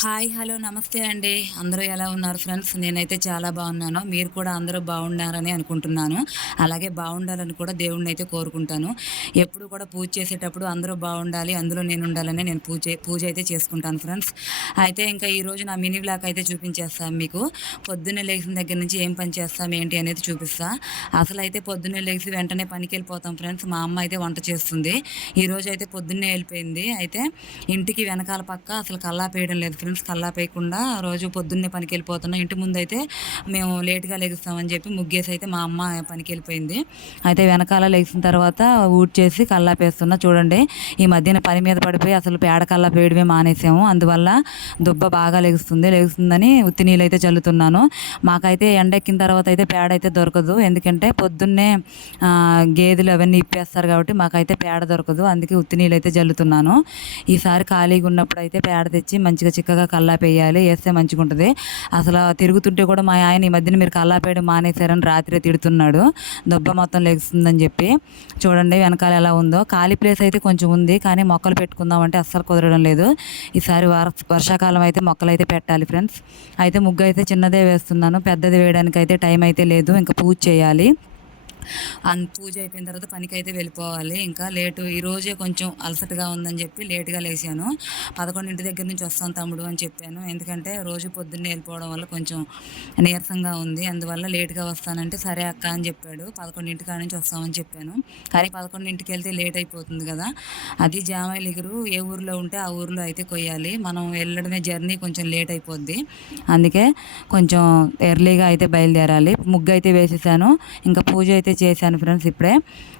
Hi! Hello! నమస్తే అండి. అందరూ ఎలా ఉన్నారు ఫ్రెండ్స్? నేనైతే చాలా బాగున్నాను. మీరు కూడా అందరూ బాగున్నారని అనుకుంటున్నాను. అలాగే బాగుండాలని కూడా దేవుడినైతే కోరుకుంటాను. ఎప్పుడు కూడా పూజ చేసేటప్పుడు అందరూ బాగుండాలి, అందులో నేనుండాలని నేను పూజ అయితే చేసుకుంటాను ఫ్రెండ్స్. అయితే ఇంకా ఈరోజు నా మినీ వ్లాగ్ అయితే చూపించేస్తాను మీకు. పొద్దున్నే లెగిసిన దగ్గర నుంచి ఏం పని చేస్తాం, ఏంటి అనేది చూపిస్తా. అసలైతే పొద్దున్నే లెగిసి వెంటనే పనికెళ్ళిపోతాం ఫ్రెండ్స్. మా అమ్మ అయితే వంట చేస్తుంది. ఈరోజైతే పొద్దున్నే ఎళ్ళిపోయింది. అయితే ఇంటికి వెనకాల పక్క అసలు కల్లాపేయడం లేదు ఫ్రెండ్స్. కల్లాపేయకుండా రోజు పొద్దున్నే పనికెళ్ళిపోతున్నాం. ఇంటి ముందైతే మేము లేట్‌గా లెగుస్తామని చెప్పి ముగ్గేసి అయితే మా అమ్మ పనికెళ్ళిపోయింది. అయితే వెనకాల లెగిసిన తర్వాత ఊడ్చేసి కల్లాపేస్తున్నా. చూడండి, ఈ మధ్యన పని మీద పడిపోయి అసలు పేడ కల్లాపేయడమే మానేసాము. అందువల్ల దుబ్బ బాగా లెగుస్తుందని ఉత్తి నీళ్ళైతే చల్లుతున్నాను. మాకైతే ఎండెక్కిన తర్వాత అయితే పేడ అయితే దొరకదు. ఎందుకంటే పొద్దున్నే గేదెలు అవన్నీ ఇప్పేస్తారు కాబట్టి మాకైతే పేడ దొరకదు. అందుకే ఉత్తి నీళ్ళైతే జల్లుతున్నాను. ఈసారి ఖాళీగా ఉన్నప్పుడు అయితే పేడ తెచ్చి మంచిగా చిక్కగా కల్లాపేయాలి. ఏస్తే మంచిగుంటది. అసల తిరుగుతుంటే కూడా మా ఆయన ఈ మధ్యన మీరు కల్లాపేయడం మానేశారని రాత్రే తిడుతున్నాడు. దొబ్బ మొత్తం లెగుస్తుందని చెప్పి. చూడండి వెనకాల ఎలా ఉందో. ఖాళీ ప్లేస్ అయితే కొంచెం ఉంది. కానీ మొక్కలు పెట్టుకుందామంటే అస్సలు కుదరడం లేదు. ఈసారి వర్షాకాలం అయితే మొక్కలైతే పెట్టాలి ఫ్రెండ్స్. అయితే ముగ్గు అయితే చిన్నదే వేస్తున్నాను. పెద్దది వేయడానికైతే టైం అయితే లేదు. ఇంకా పూజ చేయాలి. పూజ అయిపోయిన తర్వాత పనికైతే వెళ్ళిపోవాలి. ఇంకా లేటు ఈరోజే కొంచెం అలసటగా ఉందని చెప్పి లేట్‌గా లేసాను. 11 దగ్గర నుంచి వస్తాను తమ్ముడు అని చెప్పాను. ఎందుకంటే రోజు పొద్దున్నే వెళ్ళిపోవడం వల్ల కొంచెం నీరసంగా ఉంది. అందువల్ల లేట్‌గా వస్తానంటే సరే అక్క అని చెప్పాడు. 11 కాడ నుంచి వస్తామని చెప్పాను. కానీ 11కి వెళ్తే లేట్ అయిపోతుంది కదా! అది జామాయిల ఇగురు ఏ ఊర్లో ఉంటే ఆ ఊర్లో అయితే కొయ్యాలి. మనం వెళ్ళడమే జర్నీ కొంచెం లేట్ అయిపోద్ది. అందుకే కొంచెం ఎర్లీగా అయితే బయలుదేరాలి. ముగ్గు అయితే వేసేసాను. ఇంకా పూజ అయితే చేశాను ఫ్రెండ్స్ ఇప్పుడే.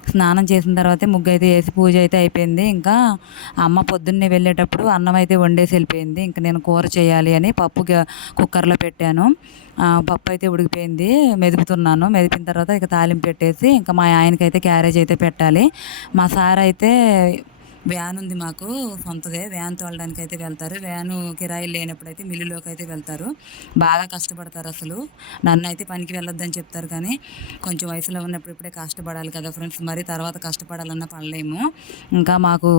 స్నానం చేసిన తర్వాతే ముగ్గు అయితే వేసి పూజ అయితే అయిపోయింది. ఇంకా అమ్మ పొద్దున్నే వెళ్ళేటప్పుడు అన్నం అయితే వండేసి వెళ్ళిపోయింది. ఇంక నేను కూర చేయాలి అని పప్పు కుక్కర్లో పెట్టాను. పప్పు అయితే ఉడికిపోయింది. మెదుపుతున్నాను. మెదిపిన తర్వాత ఇక తాలింపు పెట్టేసి ఇంకా మా ఆయనకైతే క్యారేజ్ అయితే పెట్టాలి. మా సార్ అయితే వ్యాన్ ఉంది మాకు సొంతదే. వ్యాన్ తోలడానికైతే వెళ్తారు. వ్యాను కిరాయిలు లేనప్పుడైతే మిల్లులోకైతే వెళ్తారు. బాగా కష్టపడతారు అసలు. నన్నైతే పనికి వెళ్ళొద్దని చెప్తారు కానీ కొంచెం వయసులో ఉన్నప్పుడు ఇప్పుడే కష్టపడాలి కదా ఫ్రెండ్స్. మరి తర్వాత కష్టపడాలన్నా పడలేము. ఇంకా మాకు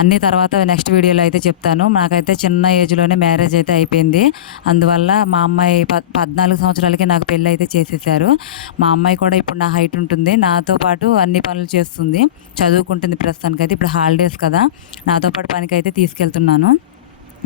అన్నీ తర్వాత నెక్స్ట్ వీడియోలో అయితే చెప్తాను. నాకైతే చిన్న ఏజ్‌లోనే మ్యారేజ్ అయితే అయిపోయింది. అందువల్ల మా అమ్మాయి 14 సంవత్సరాలకే నాకు పెళ్లి అయితే చేసేసారు. మా అమ్మాయి కూడా ఇప్పుడు నా హైట్ ఉంటుంది. నాతో పాటు అన్ని పనులు చేస్తుంది. చదువుకుంటుంది ప్రస్తుతానికైతే. ఇప్పుడు హాలిడేస్ కదా! నాతో పాటు పనికైతే తీసుకెళ్తున్నాను.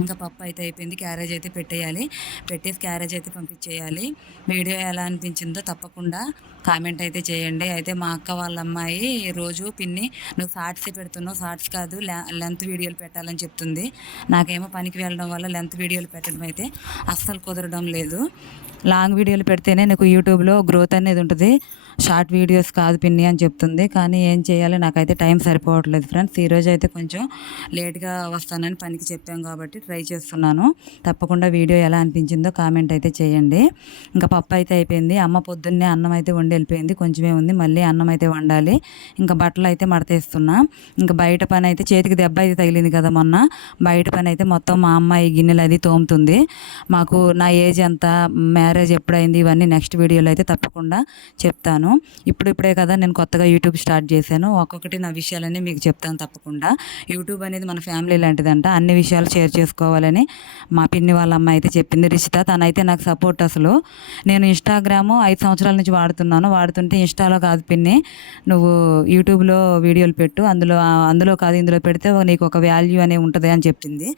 ఇంకా పప్పు అయితే అయిపోయింది. క్యారేజ్ అయితే పెట్టేయాలి. పెట్టేసి క్యారేజ్ అయితే పంపించేయాలి. వీడియో ఎలా అనిపించిందో తప్పకుండా కామెంట్ అయితే చేయండి. అయితే మా అక్క వాళ్ళ అమ్మాయి రోజు పిన్ని నువ్వు షార్ట్సే పెడుతున్నావు, షార్ట్స్ కాదు లెంత్ వీడియోలు పెట్టాలని చెప్తుంది. నాకేమో పనికి వెళ్ళడం వల్ల లెంత్ వీడియోలు పెట్టడం అయితే అస్సలు కుదరడం లేదు. లాంగ్ వీడియోలు పెడితేనే నీకు యూట్యూబ్‌లో గ్రోత్ అనేది ఉంటది. షార్ట్ వీడియోస్ కాదు పిన్ని అని చెప్తుంది. కానీ ఏం చేయాలి, నాకైతే టైం సరిపోవట్లేదు ఫ్రెండ్స్. ఈరోజైతే కొంచెం లేట్‌గా వస్తానని పనికి చెప్పాం కాబట్టి ట్రై చేస్తున్నాను. తప్పకుండా వీడియో ఎలా అనిపించిందో కామెంట్ అయితే చేయండి. ఇంకా పప్పు అయితే అయిపోయింది. అమ్మ పొద్దున్నే అన్నం అయితే వండి వెళ్ళిపోయింది. కొంచెమే ఉంది. మళ్ళీ అన్నం అయితే వండాలి. ఇంకా బట్టలు అయితే మడతేస్తున్నా. ఇంకా బయట పని అయితే చేతికి దెబ్బ అయితే తగిలింది కదా మొన్న. బయట పని అయితే మొత్తం మా అమ్మాయి గిన్నెలు అది తోముతుంది. మాకు నా ఏజ్ ఎంత, మ్యారేజ్ ఎప్పుడైంది, ఇవన్నీ నెక్స్ట్ వీడియోలో అయితే తప్పకుండా చెప్తాను. ఇప్పుడిప్పుడే కదా నేను కొత్తగా యూట్యూబ్ స్టార్ట్ చేశాను. ఒక్కొక్కటి నా విషయాలన్నీ మీకు చెప్తాను తప్పకుండా. యూట్యూబ్ అనేది మన ఫ్యామిలీ లాంటిదంట. అన్ని విషయాలు షేర్ చేసుకోవాలని మా పిన్ని వాళ్ళ అమ్మ అయితే చెప్పింది రిషిత. తనైతే నాకు సపోర్ట్ అసలు. నేను ఇన్‌స్టాగ్రాము 5 సంవత్సరాల నుంచి వాడుతున్నాను. వాడుతుంటే ఇన్‌స్టాలో కాదు పిన్ని, నువ్వు యూట్యూబ్‌లో వీడియోలు పెట్టు. అందులో కాదు ఇందులో పెడితే నీకు ఒక వాల్యూ అనేది ఉంటది అని చెప్పింది.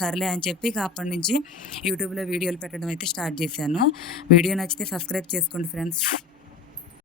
సర్లే అని చెప్పి ఇక అప్పటినుంచి యూట్యూబ్‌లో వీడియోలు పెట్టడం అయితే స్టార్ట్ చేశాను. వీడియో నచ్చితే సబ్స్క్రైబ్ చేసుకోండి ఫ్రెండ్స్.